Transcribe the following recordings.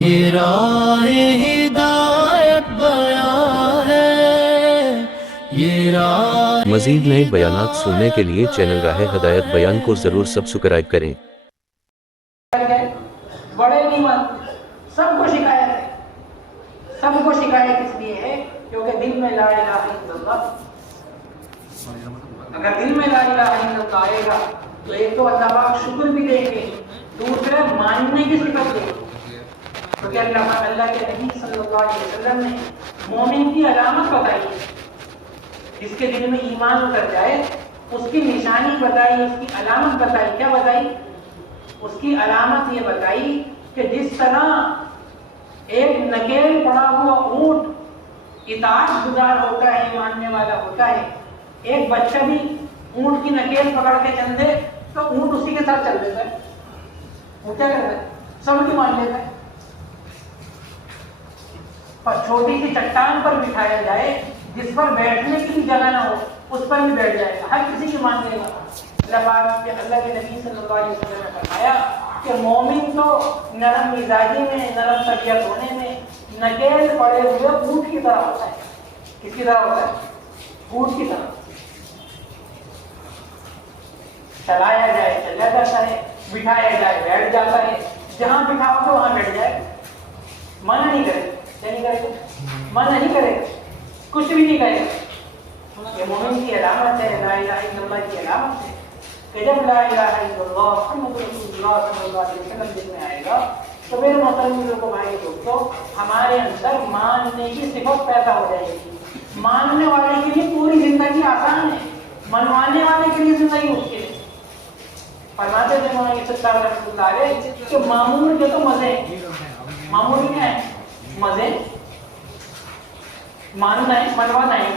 یہ راہ ہدایت بیان ہے، یہ راہ مزید نئے بیانات سننے کے لیے چینل راہ ہدایت بیان کو ضرور سبسکرائب کریں۔ بڑے نہیں مانتے، سب کو شکایت ہے، سب کو شکایت اس لیے ہے کیونکہ دل میں لا الہ الا اللہ، اگر دل میں لا الہ الا اللہ آئے گا تو ایک تو اللہ پاک شکر بھی دیں گے، دوسرے ماننے کی صفت دیں گے، کیونکہ اللہ کے نبی صلی اللہ علیہ وسلم نے مومن کی علامت بتائی ہے، جس کے دل میں ایمان اتر جائے اس کی نشانی بتائی، اس کی علامت بتائی، کیا بتائی؟ اس کی علامت یہ بتائی کہ جس طرح ایک نکیل پڑا ہوا اونٹ اطاعت گزار ہوتا ہے، ماننے والا ہوتا ہے، ایک بچہ بھی اونٹ کی نکیل پکڑ کے چل دے تو اونٹ اسی کے ساتھ چل دیتا ہے، وہ کیا کرتا ہے؟ سب کی مان لیتا ہے۔ پر چھوٹی سی چٹان پر بٹھایا جائے جس پر بیٹھنے کی بھی جگہ نہ ہو اس پر بھی بیٹھ جائے گا، ہر کسی کی مان لے گا۔ اللہ کے نبی صلی اللہ علیہ وسلم نے فرمایا کہ مومن تو نرم مزاجی میں، نرم طبیعت ہونے میں نکیل پڑے ہوئے اونٹ کی طرح ہوتا ہے۔ کس کی طرح ہوتا ہے؟ اونٹ کی طرح۔ چلایا جائے چلا جاتا ہے، بٹھایا جائے بیٹھ جاتا ہے، جہاں بٹھاؤ تو وہاں بیٹھ جائے، منع نہیں کرے، کیا نہیں کرے گا؟ منع نہیں کرے گا، کچھ بھی نہیں کرے گا۔ یہ مومن کی علامت ہے، لا الہ الا اللہ کی علامت ہے کہ جب لا الہ الا اللہ محمد رسول اللہ صلی اللہ علیہ وسلم دل میں آئے گا تو میرے محترم کو بھائی دوستو، ہمارے اندر ماننے کی صفت پیدا ہو جائے گی۔ ماننے والے کے لیے پوری زندگی آسان ہے، منوانے والے کے لیے زندگی مشکل ہے۔ فرماتے تھے مولانا یوسف صاحب رحمۃ اللہ علیہ کہ معمول کے تو مزے ہیں، معمول کیا ہے؟ مزے، ماننا ہے، منوانا ہے۔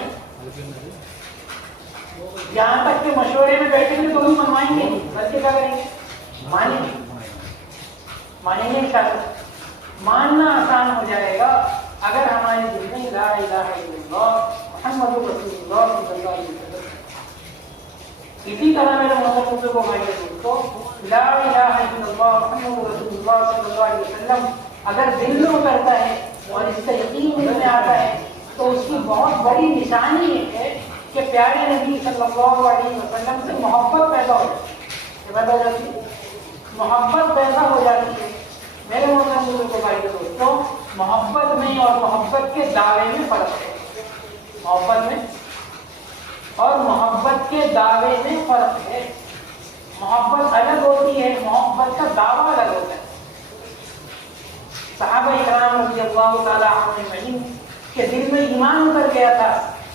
یہاں تک کہ مشورے میں بیٹھیں گے تو بھی منوائیں گے، بلکہ کیا کریں گے؟ مانیں گے، مانیں گے انشاءاللہ۔ ماننا آسان ہو جائے گا اگر ہمارے دل میں لا الہ الا اللہ محمد رسول اللہ صلی اللہ علیہ وسلم۔ اسی طرح میرے محترم بزرگوں بھائی دوستو، لا الہ الا اللہ محمد رسول اللہ صلی اللہ علیہ وسلم اگر دل میں اترتا ہے اور اس کا یقین دل میں آتا ہے تو اس کی بہت بڑی نشانی یہ ہے کہ پیارے نبی صلی اللہ علیہ وسلم سے محبت پیدا ہو جاتی ہے، محبت پیدا ہو جاتی ہے۔ میرے محترم بزرگوں بھائی دوستو، محبت میں اور محبت کے دعوے میں فرق ہے، محبت میں اور محبت کے دعوے میں فرق ہے۔ محبت الگ ہوتی ہے، محبت کا دعویٰ الگ ہوتا ہے۔ صحابہ اکرام رضی اللہ تعالیٰ عنہم اجمعین کے دل میں ایمان اتر گیا تھا،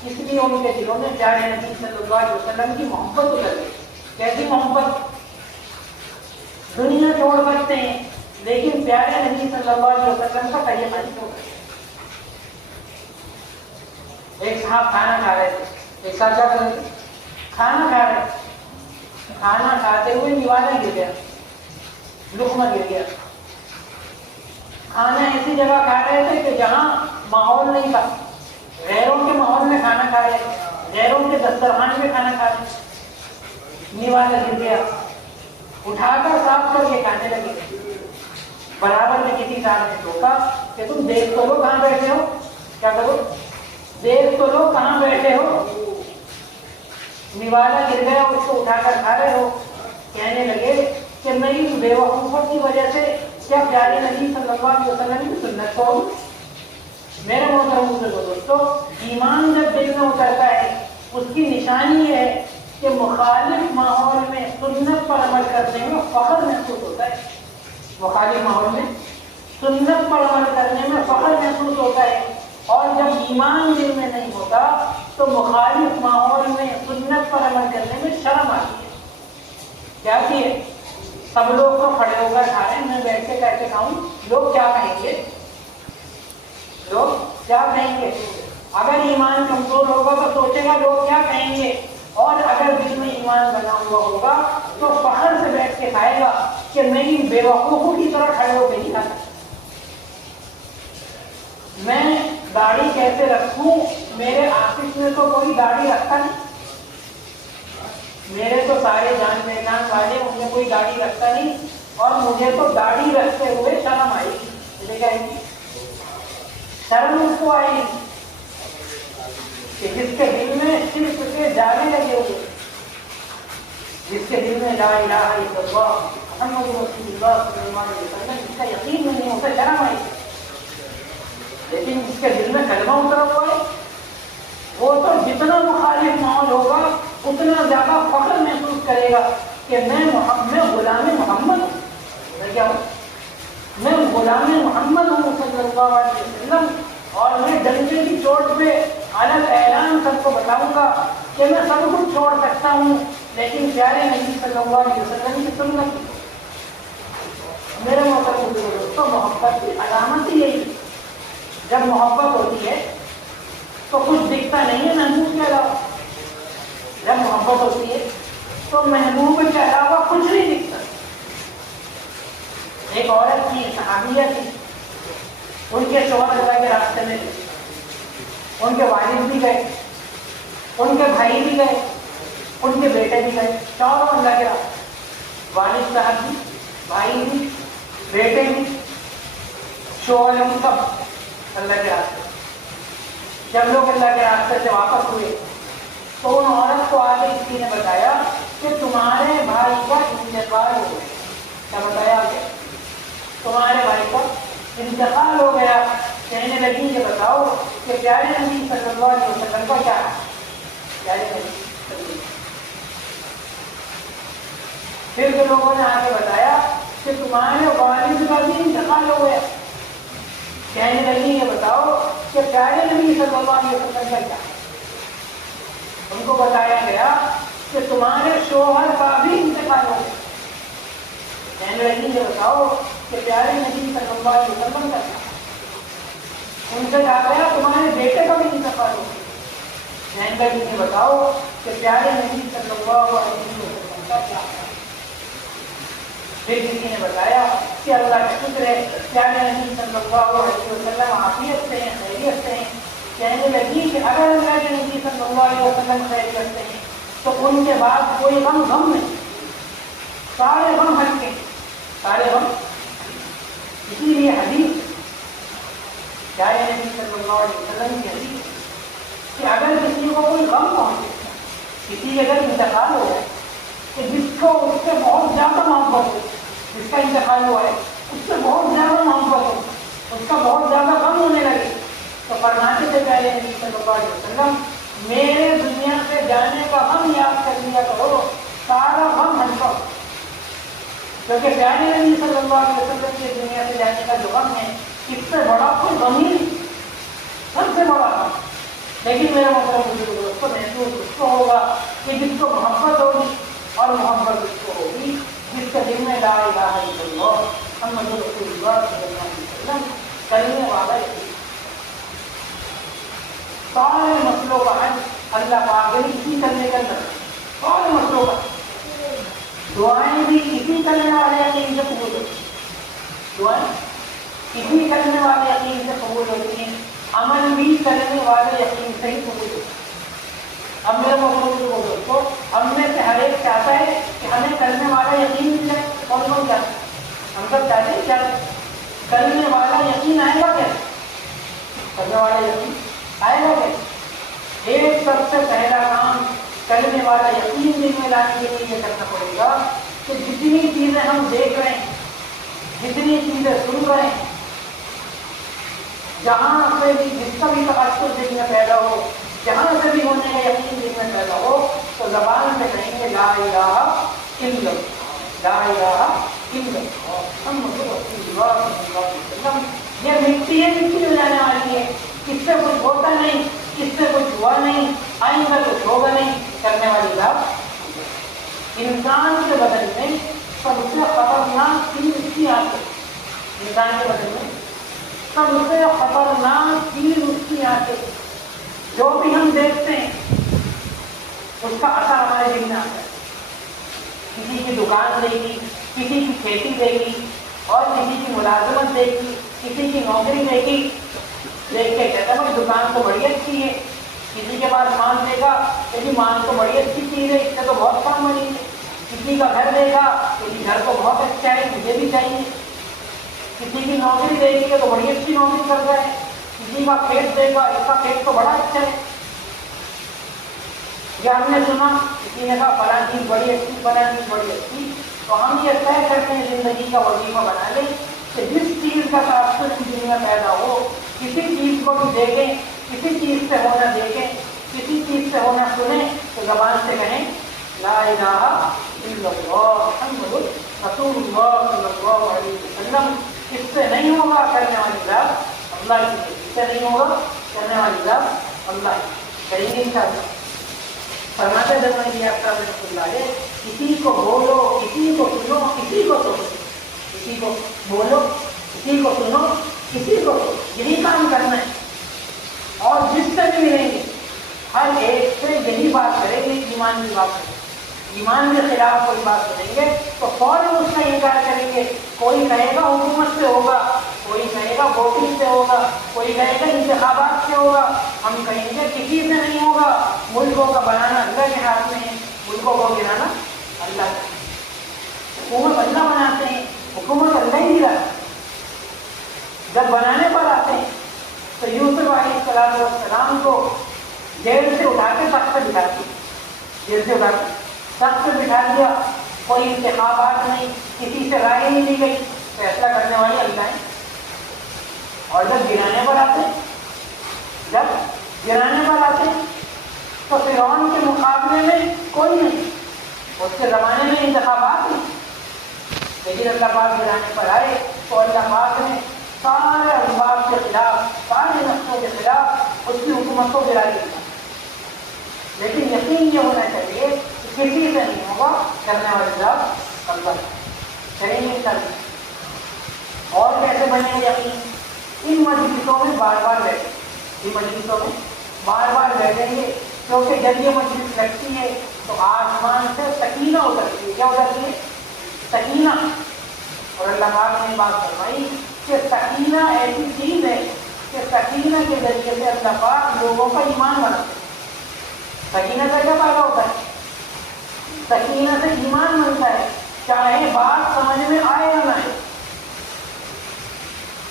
اس لیے ان کے دلوں میں پیارے نبی صلی اللہ علیہ وسلم کی محبت اتر گئی۔ کیسی محبت؟ دنیا چھوڑ سکتے ہیں لیکن پیارے نبی صلی اللہ علیہ وسلم کا طریقہ نہیں چھوڑ۔ ایک صاحب کھانا کھا رہے تھے، ایک صاحب کیا کر رہے تھے؟ کھانا کھا رہے تھے، کھانا کھاتے ہوئے نوالہ گر گیا، لقمہ گر گیا۔ کھانا ایسی جگہ کھا رہے تھے کہ جہاں ماحول نہیں تھا، غیروں کے ماحول میں کھانا کھا رہے، غیروں کے دسترخوان میں کھانا کھا رہے، نوالہ گر گیا، اٹھا کر صاف کر کے کھانے لگے۔ برابر میں کسی صاحب نے ٹوکا کہ تم دیکھ تو لو کہاں بیٹھے ہو، کیا کرو؟ دیکھ تو لو کہاں بیٹھے ہو، نوالہ گر گیا اس کو اٹھا کر کھا رہے ہو۔ کہنے لگے کہ میری بے وقوفیت کی وجہ سے کیا پیارے نبی صلی اللہ علیہ وسلم کی سنت کو؟ میرے محترم دوستو، ایمان جب دل میں اترتا ہے اس کی نشانی یہ ہے کہ مخالف ماحول میں سنت پر عمل کرنے میں فخر محسوس ہوتا ہے، مخالف ماحول میں سنت پر عمل کرنے میں فخر محسوس ہوتا ہے۔ اور جب ایمان دل میں نہیں ہوتا تو مخالف ماحول میں سنت پر عمل کرنے میں شرم آتی ہے۔ کیا ہے؟ سب لوگ تو کھڑے ہو کر کھا رہے ہیں، میں بیٹھ کے کیسے کھاؤں؟ لوگ کیا کہیں گے؟ لوگ کیا کہیں گے؟ اگر ایمان کمزور ہوگا تو سوچے گا لوگ کیا کہیں گے، اور اگر دل میں ایمان بنا ہوا ہوگا تو فخر سے بیٹھ کے کھائے گا کہ میری بے وقوفوں کی طرح کھڑے ہو کے نہیں کھاتا۔ میں داڑھی کیسے رکھوں؟ میرے آفس میں تو کوئی داڑھی رکھتا نہیں، میرے تو سارے جان پہچان والے ان میں کوئی داڑھی رکھتا نہیں، اور مجھے تو داڑھی رکھتے ہوئے شرم آئی گی۔ لے جائیں گے. شرم اس کو آئے گی کہ جس کے دل میں صرف کے جانے لگے ہوئے, جس کے دل میں لا الہ الا اللہ محمد رسول اللہ صلی اللہ علیہ وسلم جس کا یقین نہیں ہوتا شرم آئی. لیکن جس کے دل میں کلمہ اترا ہوا ہے وہ تو جتنا مخالف ماحول ہوگا اتنا زیادہ فخر محسوس کرے گا کہ میں غلام محمد ہوں. میں کیا ہوں؟ میں غلام محمد ہوں صلی اللہ علیہ وسلم, اور میں ڈنڈے کی چوٹ پہ الگ اعلان سب کو بتاؤں گا کہ میں سب کچھ چھوڑ سکتا ہوں لیکن پیارے نبی صلی اللہ علیہ وسلم کی سنت. میرے محترم دوستوں, محبت کی علامت ہی یہی. جب محبت ہوتی ہے تو کچھ دکھتا نہیں ہے محبوب کے علاوہ. جب محبت ہوتی ہے تو محبوب کے علاوہ کچھ نہیں دکھتا. ایک عورت کی صحابیہ تھی, ان کے شوہر اللہ کے راستے میں تھے, ان کے والد بھی گئے, ان کے بھائی بھی گئے, ان کے بیٹے بھی گئے, چاروں اللہ کے راستے. والد صاحب بھی, بھائی بھی, بیٹے بھی, شوہر ان سب اللہ کے راستے. جب لوگ اللہ کے راستے سے واپس ہوئے تو ان عورت کو آگے کسی نے بتایا کہ تمہارے بھائی کا انتقال ہو گیا. کیا بتایا آگے؟ تمہارے بھائی کا انتقال ہو گیا. کہنے لگی یہ بتاؤ کہ پیارے نبی صلی اللہ علیہ وسلم کا کیا ہے؟ پیارے نبی. پھر کے لوگوں نے آگے بتایا کہ تمہارے والد کا بھی انتقال ہو گیا. کہنے لگی یہ بتاؤ کہ پیارے نبی صلی اللہ علیہ وسلم کا کیا ہے؟ ان کو بتایا گیا کہ تمہارے شوہر کا بھی انتقال ہو گیا. کہنے لگی یہ بتاؤ کہ پیارے نبی صلی اللہ علیہ وسلم کا کیا ہے؟ ان سے کہا گیا تمہارے بیٹے کا بھی انتقال ہو گیا. کہنے لگی یہ بتاؤ کہ پیارے نبی صلی اللہ علیہ وسلم کا کیا ہے؟ پھر کسی نے بتایا کہ اللہ کا شکر ہے پیارے نبی صلی اللہ علیہ وسلم عافیت سے ہیں, خیریت سے ہیں. کہنے لگی کہ اگر اللہ کے نبی صلی اللہ علیہ وسلم خیریت سے ہیں تو ان کے بعد کوئی غم نہیں, سارے غم ہٹ کے, سارے غم. اسی لیے حدیث پیارے نبی صلی اللہ علیہ وسلم کی حدیث کہ اگر کسی کو کوئی غم پہنچے, کسی اگر انتقال ہو جائے کہ جس کو اس سے بہت زیادہ محبت ہو, جس کا انتقال ہوا ہے اس سے بہت زیادہ محبت ہو, اس کا بہت زیادہ غم ہونے لگے, تو فرماتے تھے پہلے نبی صلی اللہ علیہ وسلم میرے دنیا سے جانے کا غم یاد کر لیا کرو, سارا غم ہٹ جاؤ. کیونکہ پیارے نبی صلی اللہ علیہ وسلم کی دنیا سے جانے کا جو غم ہے اس سے بڑا کوئی غم ہی نہیں, سب سے بڑا غم. لیکن میرا مطلب اس کو محسوس اس کو ہوگا کہ جس کو محبت ہوگی, اور محبت اس کو ہوگی جس کے دل میں لا الہ الا اللہ محمد رسول اللہ صلی اللہ علیہ وسلم کرنے والا ہے. سارے مسئلوں کا حل اللہ پاک نے اسی کرنے کا اندر, سارے مسئلوں کا دعائیں بھی اسی کرنے والے یقین سے قبول ہوتی ہیں. دعائیں اسی کرنے والے یقین سے قبول ہوتی ہیں, عمل بھی کرنے والے یقین سے ہی قبول ہوتی ہیں. اب میرے مطلب دوستوں, ہم میں سے ہر ایک چاہتا ہے کہ ہمیں کرنے والا یقین مل جائے. کون کون چاہتا ہے؟ ہم سب چاہتے ہیں. کیا کرنے والا یقین آئے گا؟ کیا کرنے والا یقین آئے گا؟ کیا ایک سب سے پہلا کام کرنے والا یقین دل میں لانے کے لیے یہ کرنا پڑے گا کہ جتنی چیزیں ہم دیکھ رہے ہیں, جتنی چیزیں سن رہے ہیں, جہاں سے بھی جس کا بھی تاثر دل میں پیدا ہو, جہاں سے بھی ہونے کا یقین دل میں پیدا ہو, تو زبان سے کہیں گے لا الہ الا اللہ, لا الہ الا اللہ محمد رسول اللہ صلی اللہ علیہ وسلم. یہ مٹی ہے, مٹی ہو جانے والی ہے, اس سے کچھ ہوتا نہیں, اس سے کچھ ہوا نہیں, آئندہ کچھ ہوگا نہیں. کرنے والی بات انسان کے بدن میں سب سے خطرناک چیز اس کی آنکھ ہے. انسان کے بدن میں سب سے خطرناک چیز اس کی آنکھ ہے. جو بھی ہم دیکھتے ہیں اس کا اثر ہمارے دل میں آتا ہے. کسی کی دکان دے گی, کسی کی کھیتی دے گی, اور کسی کی ملازمت دے گی, کسی کی نوکری دے گی, دیکھ کے کہتا ہے دکان تو بڑی اچھی ہے. کسی کے پاس مان دے گا کہ مان تو بڑی اچھی چیز ہے, اس سے تو بہت کام بنی ہے. کسی کا گھر دے گا کہ گھر تو بہت اچھا ہے, مجھے بھی چاہیے. کسی کی نوکری دیکھی ہے تو بڑی اچھی نوکری کر رہا ہے، کسی کا کھیت دیکھا اس کا کھیت تو بڑا اچھا ہے، یا ہم نے سنا کسی نے کہا فلاں چیز بڑی اچھی فلاں چیز بڑی اچھی، تو ہم یہ طے کرتے ہیں زندگی کا وظیفہ بنا لیں کہ جس چیز کا تاثر زندگی میں پیدا ہو، کسی چیز کو بھی دیکھیں، کسی چیز سے ہونا دیکھیں، کسی چیز سے ہونا سنیں تو زبان سے کہیں لا الہ الا اللہ محمد رسول اللہ صلی اللہ علیہ وسلم۔ اس سے نہیں ہوگا کرنے والی ذات اللہ کی ہے، اس سے نہیں ہوگا کرنے والی ذات اللہ کی، کریں گے انشاءاللہ۔ فرماتے درمیان آپ کا رحمۃ اللہ علیہ، کسی کو بولو، کسی کو سنو، کسی کو سنو، کسی کو بولو، کسی کو سنو، کسی کو سنو، یہی کام کرنا ہے۔ اور جس سے بھی ملیں گے ہر ایک سے یہی بات کریں گے، ایمان کی بات کریں گے، ایمان کے خلاف کوئی بات کریں گے تو فوراً اس کا انکار کریں گے۔ کوئی کہے گا حکومت سے ہوگا، کوئی کہے گا ووٹنگ سے ہوگا، کوئی کہے گا انتخابات سے ہوگا، ہم کہیں گے کسی سے نہیں ہوگا، ملکوں کا بنانا اللہ کے ہاتھ میں ہے، ملکوں کو گرانا اللہ کا۔ حکومت اللہ بناتے ہیں، حکومت اللہ ہی گرا۔ جب بنانے پر آتے ہیں تو یوسف علیہ السلام کو جیل سے اٹھا کے تخت پہ بٹھا دیا، جیل سے اٹھا کے تخت پہ بٹھا دیا، کوئی انتخابات نہیں، کسی سے رائے نہیں دی گئی، فیصلہ کرنے والے اللہ ہیں۔ اور جب گرانے پر آتے ہیں، جب گرانے پر آتے ہیں تو فرعون کے مقابلے میں کوئی نہیں، اس کے زمانے میں انتخابات نہیں، لیکن اللہ پاک گرانے پر آئے تو اللہ پاک نے سارے اسباب کے خلاف، سارے نقشوں کے خلاف اس کی حکومت کو گرا دیا۔ لیکن یقین یہ ہونا چاہیے کہ کسی سے نہیں ہوگا کرنے والی ذات اللہ، کریں گے انشاءاللہ۔ اور کیسے بنے گا یقین؟ ان مجلسوں میں بار بار بیٹھیں، ان مجلسوں میں بار بار بیٹھیں گے، کیونکہ جب یہ مجلس لگتی ہے تو آسمان سے سکینہ اترتی ہے۔ کیا اترتی ہے؟ سکینہ۔ اور اللہ پاک نے بات فرمائی کہ سکینہ ایسی چیز ہے کہ سکینہ کے ذریعے سے اللہ پاک لوگوں کا ایمان بناتے ہیں۔ سکینہ کا کیا فائدہ ہوتا ہے؟ سکینہ سے ایمان بنتا ہے، چاہے بات سمجھ میں آئے یا نہ آئے۔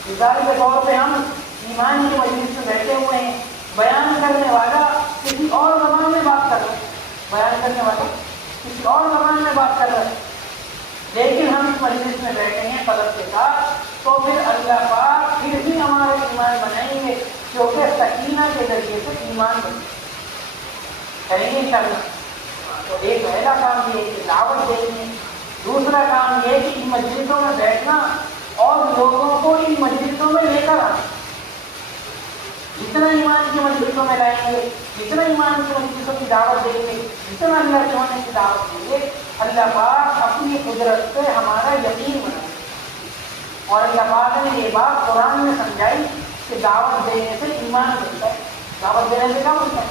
مثال کے طور پہ ہم ایمان کی مجلس میں بیٹھے ہوئے ہیں، بیان کرنے والا کسی اور زبان میں بات کر رہا ہے، بیان کرنے والا کسی اور زبان میں بات کر رہا ہے، لیکن ہم اس مجلس میں بیٹھے ہیں قلب کے ساتھ، تو پھر اللہ پاک پھر بھی ہمارا ایمان بنائیں گے، کیونکہ سکینہ کے ذریعے سے ایمان بنے کریں گے انشاءاللہ۔ تو ایک پہلا کام یہ ہے کہ دعوت دینی، دوسرا کام یہ ہے کہ ان مجلسوں میں بیٹھنا اور لوگوں کو ان مجلسوں میں لے کر آنا۔ جتنا ایمان کی مجلسوں میں لائیں گے، جتنا ایمان کی مجلسوں کی دعوت دیں گے، جتنا اللہ کے ہونے کی دعوت دیں گے، اللہ پاک اپنی قدرت سے ہمارا یقین بنائے۔ اور اللہ پاک نے یہ بات قرآن میں سمجھائی کہ دعوت دینے سے ایمان بنتا ہے۔ دعوت دینے سے کیا بنتا ہے؟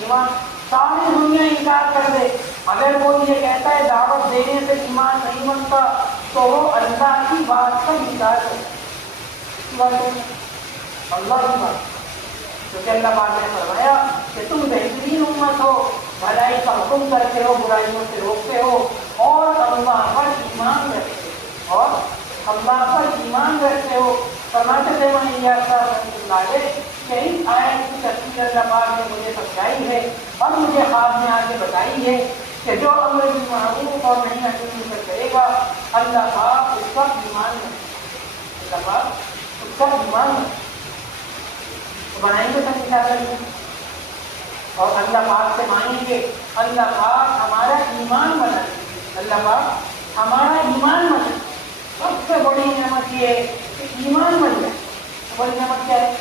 ایمان۔ ساری دنیا انکار کر دے، اگر کوئی یہ کہتا ہے دعوت دینے سے ایمان نہیں بنتا تو وہ اللہ کی بات کا انکار کرے، اللہ کی بات۔ کیونکہ اللہ پاک نے فرمایا کہ تم بہترین امت ہو، بھلائی کا حکم کرتے ہو، برائیوں سے روکتے ہو، اور اللہ پر ایمان رکھتے ہو، اور اللہ پر ایمان رکھتے ہو۔ فرماتے تھے کہ اس آیت کی تفسیر اللہ پاک نے مجھے سمجھائی ہے اور مجھے خواب میں آ کے بتائی ہے کہ جو امر بالمعروف اور نہی عن المنکر کرے گا، اللہ پاک اس کا ایمان رکھے، اللہ پاک اس کا ایمان رکھے۔ بنائیں گے سب انشاءاللہ، اور اللہ پاک سے مانیں گے اللہ پاک ہمارا ایمان بنائے، اللہ پاک ہمارا ایمان بنائے۔ سب سے بڑی نعمت یہ ہے کہ ایمان بن جائے۔ بڑی نعمت کیا ہے؟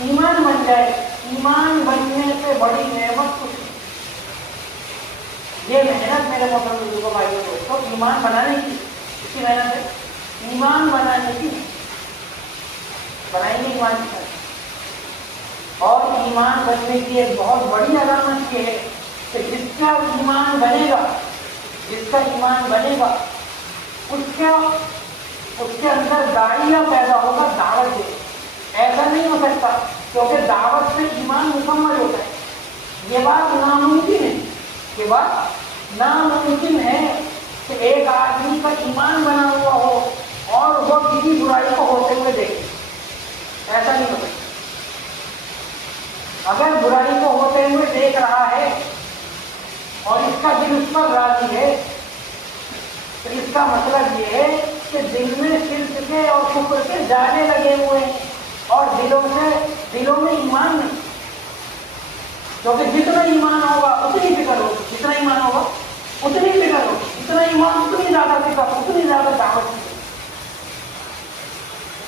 ایمان بن جائے۔ ایمان بننے سے بڑی نعمت کچھ نہیں۔ یہ محنت میرے محترم بزرگوں بھائیوں دوستوں، ایمان بنانے کی، اس کی محنت ہے، ایمان بنانے کی بنائیں گے ایمان کی طرح۔ اور ایمان بننے کی ایک بہت بڑی علامت یہ ہے کہ جس کا ایمان بنے گا، جس کا ایمان بنے گا، اس کے اندر داعیہ پیدا ہوگا، دعوت دے۔ ایسا نہیں ہو سکتا کیونکہ دعوت سے ایمان مکمل ہوتا ہے۔ یہ بات ناممکن ہے، یہ بات ناممکن ہے کہ ایک آدمی کا ایمان بنا ہوا ہو اور وہ کسی برائی کو ہوتے ہوئے دیکھے، ایسا نہیں ہوتا۔ اگر برائی کو ہوتے ہوئے دیکھ رہا ہے اور اس کا دل اس پر راضی ہے تو اس کا مطلب یہ ہے کہ دل میں شرک کے اور کفر کے جالے لگے ہوئے ہیں اور دلوں میں ایمان نہیں، کیونکہ جتنا ایمان ہوگا اتنی فکر ہوگی، جتنا ایمان ہوگا اتنی فکر ہوگی، اتنا ایمان اتنی زیادہ فکر، اتنی زیادہ دعوت کی۔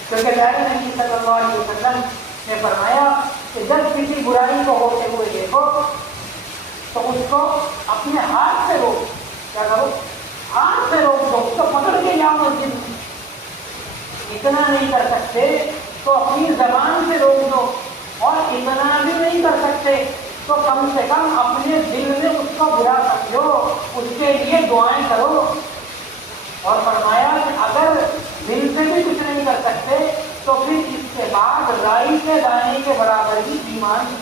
کیونکہ پیارے نبی صلی اللہ علیہ وسلم نے فرمایا کہ جب کسی برائی کو ہوتے ہوئے دیکھو تو اس کو اپنے ہاتھ سے روک، کیا کرو؟ ہاتھ سے روک دو، اس کو پکڑ کے جاؤ مسجد میں۔ اتنا نہیں کر سکتے تو اپنی زبان سے روک دو، اور اتنا بھی نہیں کر سکتے تو کم سے کم اپنے دل میں اس کو برا سمجھو، اس کے لیے دعائیں کرو۔ اور فرمایا کہ اگر دل سے بھی کچھ نہیں کر سکتے تو پھر اس کے بعد رائی کے دانے کے برابر ہی ایمان،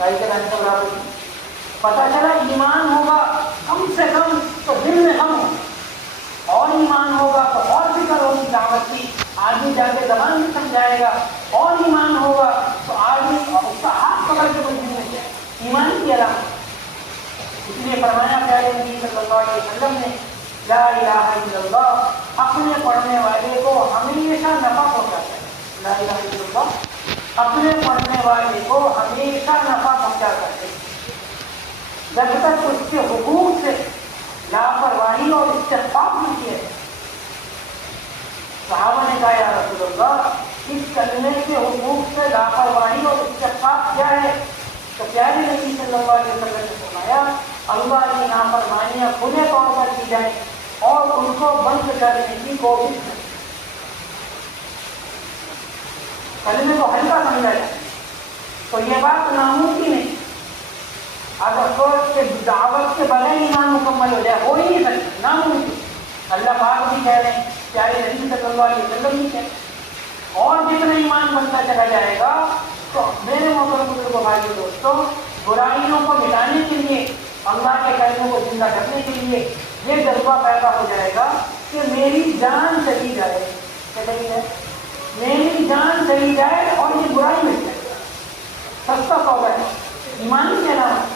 رائی کے دانے کے برابر ہی پتہ چلا ایمان ہوگا کم سے کم تو دل میں غم ہو، اور ایمان ہوگا تو اور فکر ہوگی دعوت کی، آدمی جا کے زبان بھی سمجھائے گا، اور ایمان ہوگا تو آدمی اس کا ہاتھ پکڑ کے مسجد میں جائے، ایمان کی علامت۔ اس لیے فرمایا پیارے نبی صلی اللہ علیہ وسلم نے لا الہ الا اللہ اپنے پڑھنے والے کو ہمیشہ نفع پہنچاتا ہے، لا الہ الا اللہ اپنے پڑھنے والے کو ہمیشہ نفع پہنچاتا ہے جب تک اس کے حقوق سے لاپرواہی اور استحقاق نہیں کیا۔ صحابہ نے کہا یا رسول اللہ اس کلمے کے حقوق سے لاپرواہی اور استحقاق کیا ہے؟ تو پیارے نبی صلی اللہ علیہ وسلم نے فرمایا اللہ کی نافرمانیاں کھلے طور پر کی جائیں اور ان کو بند کرنے کی کوشش کریں۔ کلمے کو ہلکا سمجھا جائے تو یہ بات ناممکن ہے، اگر سوچ کے دعوت کے بغیر ایمان مکمل ہو جائے ہو ہی نہیں سکتا، ناممکن۔ اللہ پاک بھی کہہ رہے ہیں، پیارے نبی صلی اللہ علیہ وسلم بھی کہہ، اور جتنا ایمان بنتا چلا جائے گا تو میرے محترم بزرگوں بھائیوں دوستوں، برائیوں کو مٹانے کے لیے، اللہ کے کلموں کو زندہ کرنے کے لیے یہ جذبہ پیدا ہو جائے گا کہ میری جان چلی جائے، کیا چلی جائے؟ میری جان چلی جائے اور یہ برائی مل جائے، سستا سودا ہے، ایمان ہی کہنا ہے۔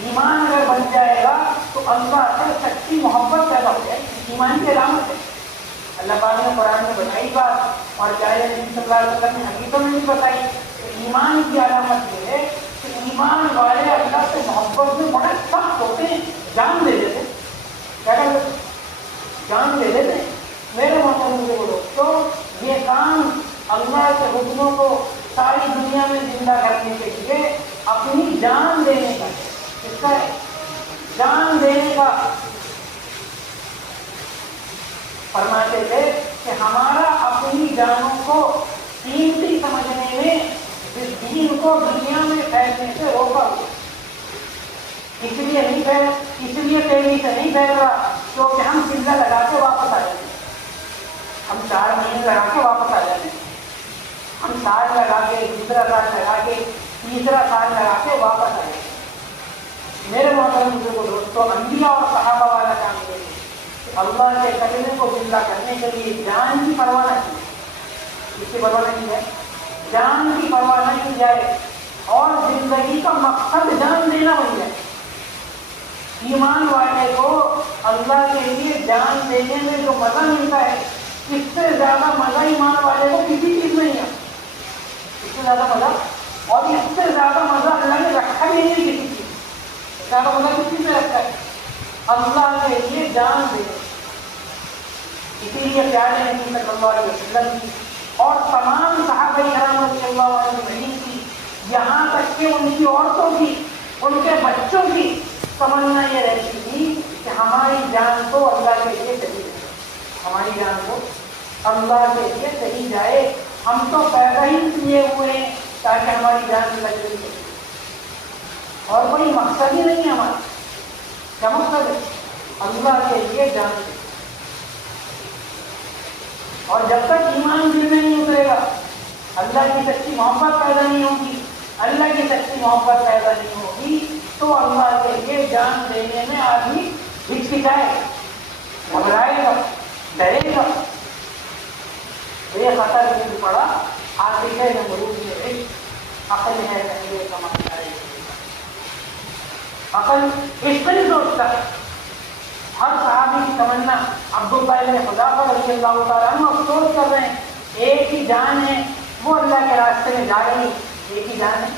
ایمان اگر بن جائے گا تو اللہ سے سچی محبت پیدا ہو جائے، ایمان کی علامت ہے۔ اللہ پاک نے قرآن میں بتائی بات، اور پیارے نبی صلی اللہ علیہ وسلم نے حدیثوں میں بھی بتائی کہ ایمان کی علامت یہ ہے کہ ایمان والے اللہ سے محبت میں بڑے سخت ہوتے ہیں، جان دے دیتے، کیا کہتے ہیں؟ جان دے دیتے۔ میرے محترم دوستوں، یہ کام اللہ کے حکموں کو ساری دنیا میں زندہ کرنے کے لیے اپنی جان دینے کا، اس کا جان دینے کا فرماتے تھے کہ ہمارا اپنی جانوں کو قیمتی سمجھنے میں اس دین کو دنیا میں پھیلنے سے روکا ہوا، اس لیے تیزی سے نہیں پھیل رہا کیونکہ ہم چلہ لگا کے واپس آ جاتے ہیں، ہم 4 مہینے لگا کے واپس آ جاتے ہیں، ہم سال لگا کے دوسرا سال لگا کے تیسرا سال لگا کے واپس آ جاتے ہیں۔ میرے محترم دوستوں، انبیاء اور صحابہ والا کام یہ ہے کہ اللہ کے کلمے کو زندہ کرنے کے لیے جان کی پرواہ نہ کی، اس کی پرواہ نہ کی جائے، جان کی پرواہ نہ کی جائے اور زندگی کا مقصد جان دینا بن جائے۔ ایمان والے کو اللہ کے لیے جان دینے میں جو مزہ ملتا ہے، اس سے زیادہ مزہ ایمان والے کو کسی چیز میں نہیں آتا، اس سے زیادہ مزہ، اور اس سے زیادہ مزہ اللہ نے رکھا ہی نہیں کسی چیز، زیادہ مزہ کس چیز میں رکھا ہے؟ اللہ کے لیے جان دے۔ اسی لیے پیارے نبی صلی اللہ علیہ وسلم کی اور تمام صحابہ کرام رضی اللہ عنہم کی، یہاں تک کہ ان کی عورتوں کی، ان کے بچوں کی تمنا یہ رہتی تھی کہ ہماری جان تو اللہ کے لیے چلی جائے، ہماری جان کو اللہ کے لیے چلی جائے، ہم تو پیدا ہی کیے ہوئے ہیں تاکہ ہماری جان اللہ کے لیے چلی جائے، اور کوئی مقصد ہی نہیں ہے ہمارا، کیا مقصد ہے؟ اللہ کے لیے جان دے۔ اور جب تک ایمان دل میں نہیں اترے گا، اللہ کی سچی محبت پیدا نہیں ہوگی، اللہ کی سچی محبت پیدا نہیں ہوگی تو اللہ کے لیے جان دینے میں آدمی ہچکچائے، گھبرائے گا، ڈرے گا، بے خطر دل پڑا آصف نمرود میں عشق، عقل ہے پہلے سمجھتا ہے، عقل عشق نہیں سوچتا۔ ہر صحابی کی تمنا، عبداللہ ابن حذافہ رضی اللہ تعالیٰ عنہ افسوس کر رہے ہیں، ایک ہی جان ہے وہ اللہ کے راستے میں جا رہی ہے، ایک ہی جان ہے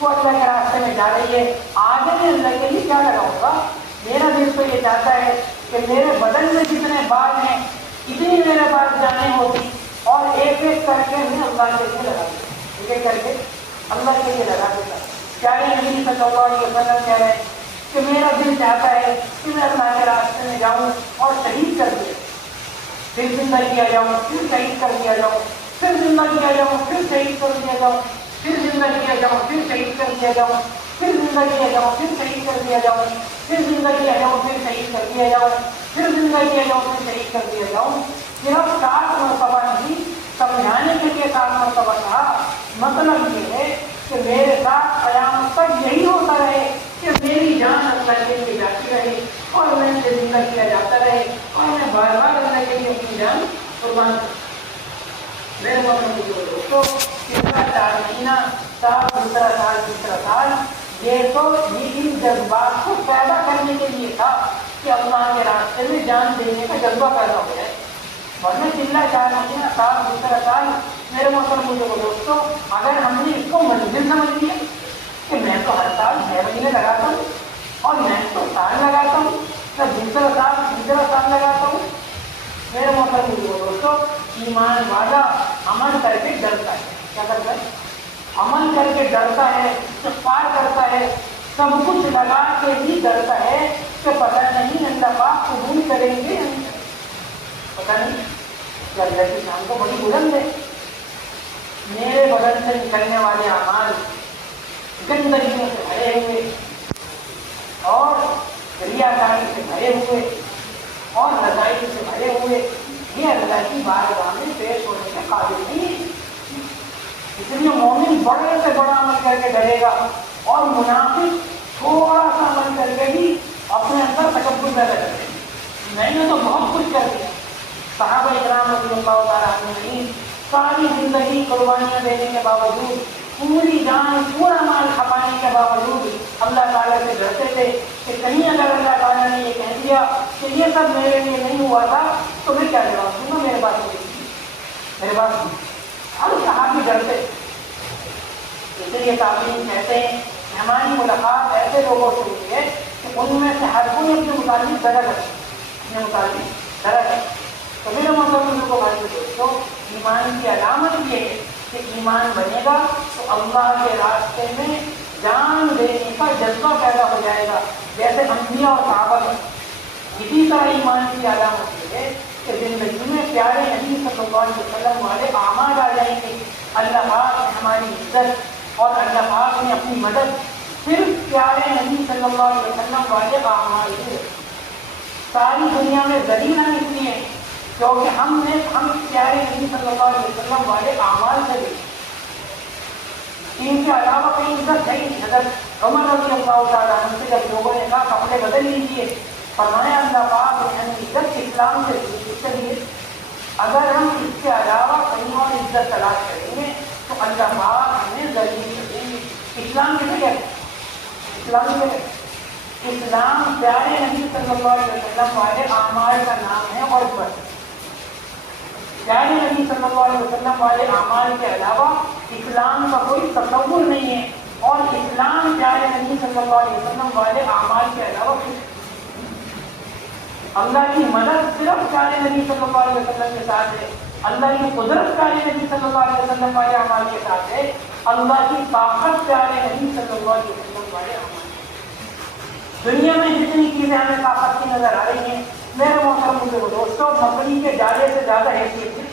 وہ اللہ کے راستے میں جا رہی ہے، آگے میں اللہ کے لیے کیا لگاؤں گا؟ میرا دل تو یہ چاہتا ہے کہ میرے بدن میں جتنے بال ہیں اتنی میرے پاس جانیں ہوتی اور ایک ایک کر کے میں اللہ کے لیے لگا دیتا، ایک ایک کر کے اللہ کے لیے لگا دیتا۔ پیارے نبی صلی اللہ علیہ وسلم کہہ رہے ہیں کہ میرا دل چاہتا ہے کہ میں اللہ کے راستے میں جاؤں اور شہید کر دیا، پھر زندہ کیا جاؤں، پھر شہید کر دیا جاؤں، پھر زندہ کیا جاؤں، پھر شہید کر دیا جاؤں، پھر زندہ کیا جاؤں، پھر شہید کر دیا جاؤں، پھر زندہ کیا جاؤں، پھر شہید کر دیا جاؤں، پھر زندہ کیا جاؤں، پھر شہید کر دیا جاؤں، پھر زندہ کیا جاؤں، پھر شہید کر دیا جاؤں۔ صرف 7 مرتبہ نہیں، سمجھانے کے لیے 7 مرتبہ کہا۔ مطلب یہ ہے کہ میرے ساتھ قیامت تک یہی ہوتا رہے کہ میری جان اللہ کے لیے جاتی رہے اور میں اسے زندہ کیا جاتا رہے اور میں بار بار اللہ کے لیے اپنی جان قربان کروں۔ میرے مطلب دوستوں، تیسرا 4 مہینہ، سال دوسرا سال تیسرا سال، یہ تو ان جذبات کو پیدا کرنے کے لیے تھا کہ اللہ کے راستے میں جان دینے کا جذبہ پیدا ہو جائے، ورنہ چلا 4 مہینہ، سال دوسرا سال۔ میرے محترم دوستوں، اگر ہم نے اس کو منزل سمجھ لیا کہ میں تو ہر سال 6 مہینے لگاتا ہوں اور میں تو سال لگاتا ہوں، میں دوسرا سال تیسرا سال لگاتا ہوں، میرے محترم دوستوں، ایمان والا عمل کر کے ڈرتا ہے۔ کیا کرتا ہے؟ عمل کر کے ڈرتا ہے، استغفار کرتا ہے، سب کچھ لگا کے ہی ڈرتا ہے کہ پتہ نہیں اللہ پاک قبول کریں گے یا نہیں، پتہ نہیں کہ اللہ کی شان کو بڑی بلند ہے۔ میرے بدن سے نکلنے والے اعمال گندگیوں سے بھرے ہوئے اور ریاکاری سے بھرے ہوئے اور رضائی سے بھرے ہوئے، یہ اللہ کی بارگاہ میں پیش ہونے کے قابل نہیں ہے۔ اس لیے مومن بڑے سے بڑا عمل کر کے ڈرے گا اور منافق تھوڑا سا عمل کر کے بھی اپنے اندر تکبر پیدا کرتے ہیں، میں نے تو بہت کچھ کر دیا۔ صحابہ اکرام رضی اللہ تعالیٰ عنہم ساری زندگی قربانیاں دینے کے باوجود، پوری جان پورا مال کھپانے کے باوجود اللہ تعالیٰ سے ڈرتے تھے کہ کہیں اگر اللہ تعالیٰ نے یہ کہہ دیا کہ یہ سب میرے لیے نہیں ہوا تھا تو میں کیا جواب دوں گا؟ میرے پاس میرے پاس ہر صحابی ڈرتے۔ اس لیے تابعین کہتے ہیں کہ ہماری ملاقات ایسے لوگوں سے ہوئی ہے کہ ان میں سے ہر کوئی اپنے متعلق ڈرا ہے، اپنے متعلق ڈرا ہے۔ تو میرے محترم کو بھائی دوستوں، ایمان کی علامت یہ ہے کہ ایمان بنے گا تو اللہ کے راستے میں جان دینے کا جذبہ پیدا ہو جائے گا، جیسے انبیاء اور صحابہ میں۔ اسی طرح ایمان کی علامت یہ ہے کہ زندگی میں پیارے نبی صلی اللہ علیہ وسلم والے اعمال آ جائیں گے۔ اللہ پاک نے ہماری عزت اور اللہ پاک نے اپنی مدد صرف پیارے نبی صلی اللہ علیہ وسلم والے اعمال سے۔ ساری دنیا میں ذلیل ہم اس لیے کیونکہ ہم پیارے نبی صلی اللہ علیہ وسلم والے اعمال سے بھی ان کے علاوہ کہیں عزت ہے نہیں۔ حضرت عمر رضی اللہ تعالیٰ عنہ سے جب لوگوں نے کہا کپڑے بدل لیجیے، فرمایا اللہ پاک نے ہمیں عزت اسلام سے دی، چلیے اگر ہم اس کے علاوہ کہیں اور عزت تلاش کریں گے تو اللہ پاک ہمیں ذلیل کر دیں گے۔ اسلام کسے کہتے ہیں؟ اسلام کسے کہتے ہیں؟ اسلام پیارے نبی صلی اللہ علیہ وسلم والے اعمال کا نام ہے اور بس۔ پیارے نبی صلی اللہ علیہ وسلم والے اعمال کے علاوہ اسلام کا کوئی تصور نہیں ہے، اور اسلام پیارے نبی صلی اللہ علیہ وسلم والے اعمال کے علاوہ کچھ۔ اللہ کی مدد صرف پیارے نبی صلی اللہ علیہ وسلم کے ساتھ ہے، اللہ کی قدرت پیارے نبی صلی اللہ علیہ وسلم والے اعمال کے ساتھ ہے، اللہ کی طاقت پیارے نبی صلی اللہ علیہ وسلم والے اعمال۔ دنیا میں جتنی چیزیں ہمیں طاقت کی نظر آ رہی ہیں، میرے محترم دوستوں، مکڑی کے جالے سے زیادہ حیثیت ہے۔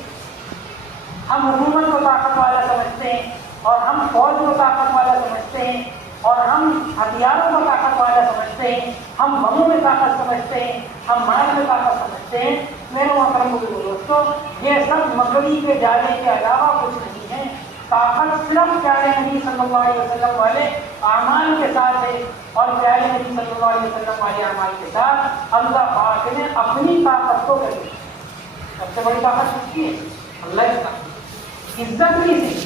ہم حکومت کو طاقت والا سمجھتے ہیں اور ہم فوج کو طاقت والا سمجھتے ہیں اور ہم ہتھیاروں کو طاقت والا سمجھتے ہیں، ہم بموں میں طاقت سمجھتے ہیں، ہم مار میں طاقت سمجھتے ہیں۔ میرے محترم دوستوں، یہ سب مکڑی کے جالے کے علاوہ کچھ نہیں ہے۔ طاقت صرف پیارے نبی صلی اللہ علیہ وسلم والے اعمال کے ساتھ ہے، اور پیارے نبی صلی اللہ علیہ وسلم والے اعمال کے ساتھ اللہ پاک نے اپنی طاقت کو کر دیا۔ سب سے بڑی طاقت کس کی ہے؟ اللہ کی طاقت۔ عزت بھی تھی،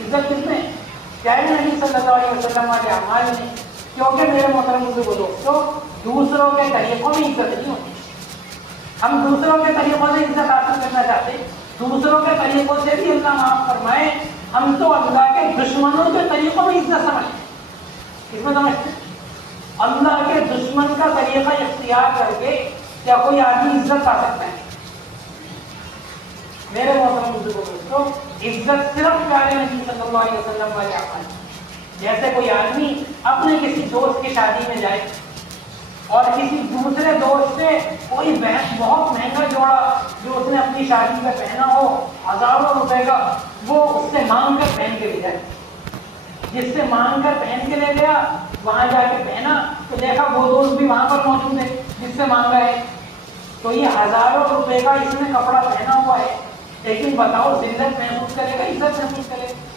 عزت کس میں؟ پیارے نبی صلی اللہ علیہ وسلم والے اعمال میں۔ کیونکہ میرے محترم بزرگوں دوستو، دوسروں کے طریقوں میں عزت نہیں ہوتی۔ ہم دوسروں کے طریقوں سے عزت حاصل کرنا چاہتے ہیں، دوسروں کے طریقوں سے بھی اللہ معاف فرمائے، ہم تو اللہ کے دشمنوں کے طریقوں میں عزت سمجھتے ہیں۔ کس میں سمجھتے ہیں؟ اللہ کے دشمن کا طریقہ اختیار کر کے کیا کوئی آدمی عزت پا سکتا ہے؟ میرے محترم بزرگوں دوستو، عزت صرف پیارے نبی صلی اللہ علیہ وسلم والے اعمال۔ جیسے کوئی آدمی اپنے کسی دوست کی شادی میں جائے اور کسی دوسرے دوست سے کوئی بہت مہنگا جوڑا جو اس نے اپنی شادی میں پہنا ہو ہزاروں روپے کا، وہ اس سے مانگ کر پہن کے لے جائے۔ جس سے مانگ کر پہن کے لے گیا، وہاں جا کے پہنا تو دیکھا وہ دوست بھی وہاں پر موجود ہے جس سے مانگا ہے، تو یہ ہزاروں روپے کا اس نے کپڑا پہنا ہوا ہے، لیکن بتاؤ ذلت محسوس کرے گا، عزت محسوس کرے گا؟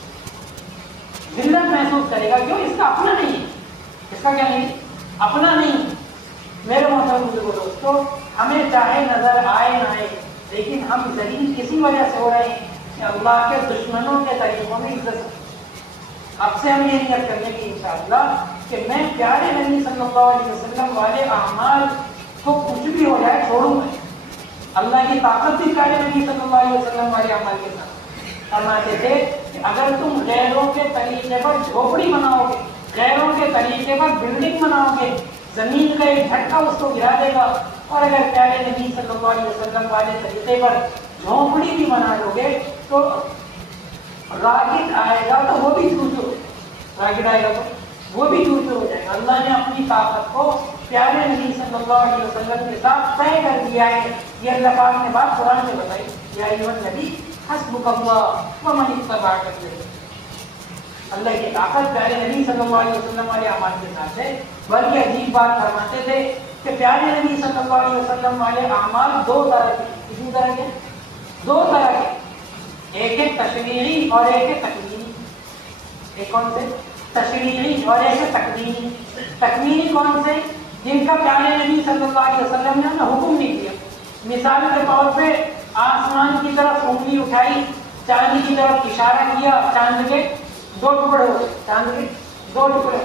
ذلت محسوس کرے گا، کیوں؟ اس کا اپنا نہیں ہے۔ اس کا کیا نہیں؟ اپنا نہیں۔ میرے محترم بزرگوں دوستو، ہمیں چاہے نظر آئے نہ آئے، لیکن ہم ذلیل کسی وجہ سے ہو رہے ہیں کہ اللہ کے دشمنوں کے طریقوں میں عزت۔ اب سے ہم یہ نیت کرنے کی انشاءاللہ کہ میں پیارے نبی صلی اللہ علیہ وسلم والے اعمال کو کچھ بھی ہو جائے چھوڑوں گا۔ اللہ کی طاقت بھی پیارے نبی صلی اللہ علیہ وسلم والے اعمال کے ساتھ فرماتے تھے کہ اگر تم غیروں کے طریقے پر جھوپڑی بناؤ گے، غیروں کے طریقے پر بلڈنگ بناؤ گے، زمین کا ایک جھٹکا اس کو گرا دے گا، اور اگر پیارے نبی صلی اللہ علیہ وسلم والے طریقے پر جھونپڑی بھی بنا لو گے تو راکٹ آئے گا تو وہ بھی چور ہو جائے گا، راکٹ آئے گا تو وہ بھی چور ہو جائے گا۔ اللہ نے اپنی طاقت کو پیارے نبی صلی اللہ علیہ وسلم کے ساتھ طے کر دیا ہے۔ یہ اللہ پاک نے بات قرآن میں بتائی، یا ایھا النبی حسبک اللہ ومن اتبعک من المؤمنین۔ اللہ کی طاقت پیارے نبی صلی اللہ علیہ وسلم والے اعمال کے ساتھ ہے۔ بلکہ عجیب بات فرماتے تھے کہ پیارے نبی صلی اللہ علیہ وسلم والے اعمال دو طرح کے، کتنی طرح کے؟ دو طرح کے، ایک ہے تشریعی اور ایک ہے تکوینی۔ ایک کون سے؟ تشریعی، اور ایک ہے تکوینی۔ تکوینی کون سے؟ جن کا پیارے نبی صلی اللہ علیہ وسلم نے ہمیں حکم نہیں دیا۔ مثال کے طور پہ آسمان کی طرف انگلی اٹھائی، چاند کی طرف اشارہ کیا، چاند کے دو ٹکڑے ہوئے، چاند کے دو ٹکڑے،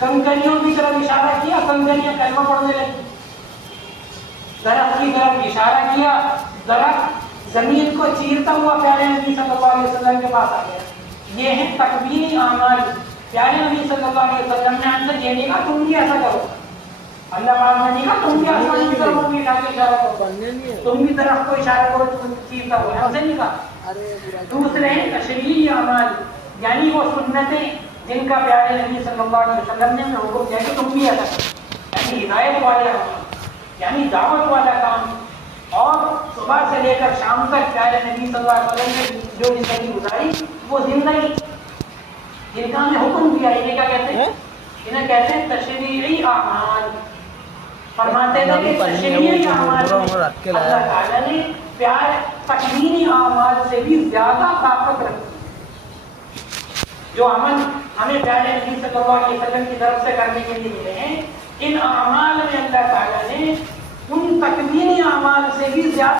کنکریوں کی طرف اشارہ کیا، کنکریاں کلمہ پڑھنے لگی، درخت کی طرف اشارہ کیا، درخت زمین کو چیرتا ہوا پیارے نبی صلی اللہ علیہ وسلم کے پاس آ گیا۔ یہ ہے تکوینی اعمال۔ پیارے نبی صلی اللہ علیہ وسلم نے ہم سے یہ نہیں کہا تم بھی ایسا کرو، اللہ پاک نے نہیں کہا تم بھی آسمان کی طرف انگلی اٹھا کے اشارہ کرو، تم بھی درخت کو اشارہ کرو تو چیرتا ہوا، ہم سے نہیں کہا۔ دوسرے ہیں تشریعی اعمال، یعنی وہ سنتیں جن کا پیارے نبی صلی اللہ علیہ وسلم نے ہمیں حکم دیا کہ تم بھی ایسا کرو، یعنی ہدایت والے عمل، یعنی دعوت والا کام، اور صبح سے لے کر شام تک پیارے نبی صلی اللہ علیہ وسلم نے جو زندگی گزاری وہ زندگی جن کا ہمیں حکم دیا، انہیں کیا کہتے ہیں؟ انہیں کہتے ہیں تشریعی اعمال۔ فرماتے تھے کہ تشریعی اعمال میں اللہ تعالیٰ نے پیار تکوینی اعمال سے بھی زیادہ طاقت رکھی۔ جو عمل ہمیں پیارے نبی صلی اللہ علیہ وسلم کی طرف سے کرنے کے لیے ملے ہیں، ان اعمال میں اللہ تعالیٰ نے ان تکوینی اعمال سے بھی زیادہ